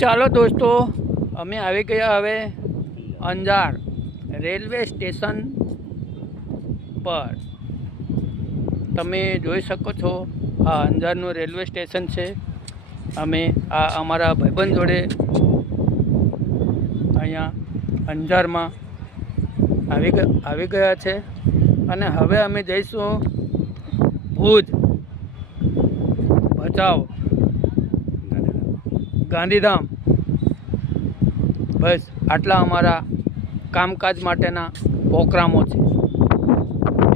ચાલો દોસ્તો, અમે આવી ગયા હવે અંજાર રેલવે સ્ટેશન પર. તમે જોઈ શકો છો આ અંજારનું રેલવે સ્ટેશન છે. અમે આ અમારા ભાઈબંધ જોડે અહીંયા અંજારમાં આવી ગયા છે અને હવે અમે જઈશું ભુજ, ભચાઉ, ગાંધીધામ. બસ આટલા અમારા કામકાજ માટેના પ્રોગ્રામો છે,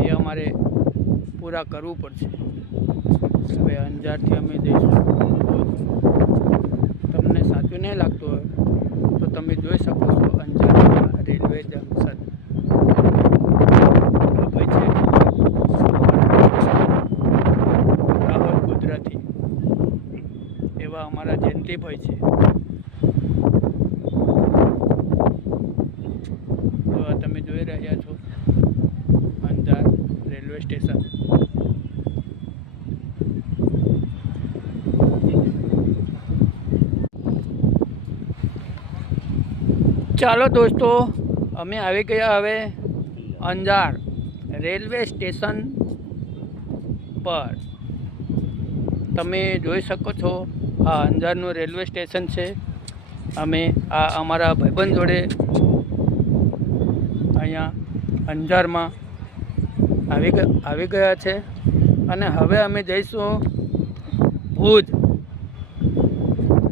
એ અમારે પૂરા કરવું પડશે. હવે અંજારથી અમે જઈશું ભુજ. તમને સાચું નહીં લાગતું હોય તો તમે જોઈ શકો છો અંજારમાં રેલવે જંકશન. ભાઈ છે રાહુલ ગુજરાતી, એવા અમારા જયંતિભાઈ છે. તો તમે જોઈ રહ્યા છો અંજાર રેલવે સ્ટેશન. ચાલો દોસ્તો, અમે આવી ગયા હવે અંજાર રેલવે સ્ટેશન પર. તમે જોઈ શકો છો આ અંજારનું રેલવે સ્ટેશન છે. અમે આ અમારા ભાઈબંધ જોડે અહીંયા અંજારમાં આવી ગયા છે અને હવે અમે જઈશું ભુજ,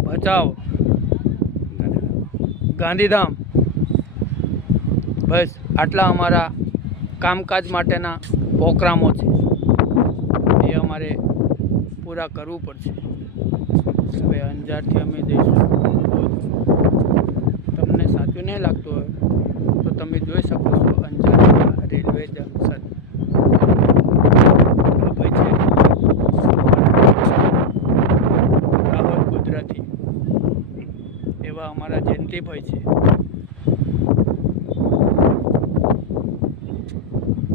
ભચાઉ, ગાંધીધામ. બસ આટલા અમારા કામકાજ માટેના પ્રોગ્રામો છે, એ અમારે પૂરા કરવું પડશે. હવે અંજારથી અમે જઈશું ભુજ. તમને સાચું નહીં લાગતું હોય તો તમે જોઈ શકો છો અંજારમાં રેલવે જંકશન. ભાઈ છે રાહુલ ગુજરાતી, એવા અમારા જયંતિભાઈ છે.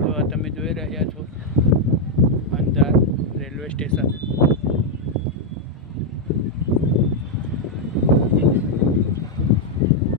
તો તમે જોઈ રહ્યા છો અંજાર રેલવે સ્ટેશન.